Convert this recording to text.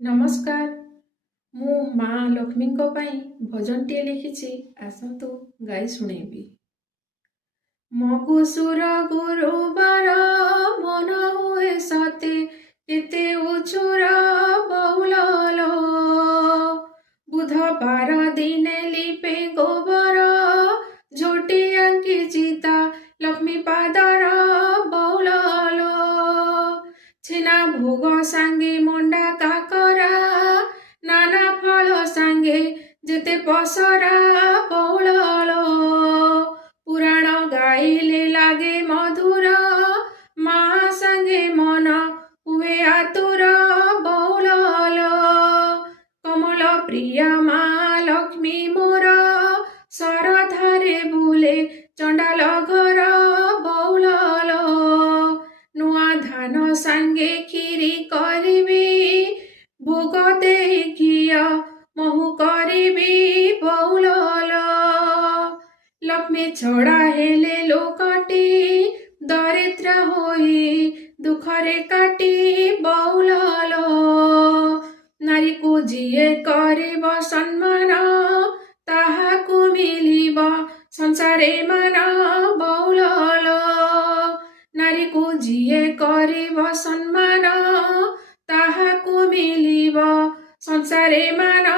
ନମସ୍କାର। ମୁଁ ମା ଲକ୍ଷ୍ମୀଙ୍କ ପାଇଁ ଭଜନଟିଏ ଲେଖିଛି, ଆସନ୍ତୁ ଗାଇ ଶୁଣେଇବି। ମଗୁସୁର ଗୁରୁବାର ମନ ହୁଏ ସତେ, କେତେ ଉଛୁର ବହୁଳ ବୁଧବାର ଦିନେ ଲିପେ ଗୋବର, ଝୋଟି ଆଙ୍କି ଚିତା ଲକ୍ଷ୍ମୀ ପାଦର ବହୁଳ ଛେନା ଭୋଗ ସାଙ୍ଗେ ମଣ୍ଡା କାକରା, ନାନା ଫଳ ସାଙ୍ଗେ ଯେତେ ପସରା ବହୁଳ ପୁରାଣ ଗାଇଲେ ଲାଗେ ମଧୁର, ମା ସାଙ୍ଗେ ମନ ହୁଏ ଆତୁର ବହୁଳ କମଳ ପ୍ରିୟା ମା ଲକ୍ଷ୍ମୀ ମୋର, ଶରଧାରେ ବୁଲେ ଚଣ୍ଡାଲ ଘର ବହୁଳ ନୂଆ ଧାନ ସାଙ୍ଗେ କ୍ଷୀରି କରିବି, ଭୋଗ ଦେଇ ଘିଅ ମହୁ କରିବି ବହୁଳ ଲକ୍ଷ୍ମୀ ଛଡ଼ା ହେଲେ ଲୋକଟି, ଦରିଦ୍ର ହୋଇ ଦୁଃଖରେ କାଟି ବହୁଳ ନାରୀକୁ ଯିଏ କରିବ ସମ୍ମାନ, ତାହାକୁ ମିଳିବ ସଂସାରେ ମାନ ବହୁଳ ନାରୀକୁ ଯିଏ କରିବ ସମ୍ମାନ, ତାହାକୁ ମିଳିବ ସଂସାରେ ମାନ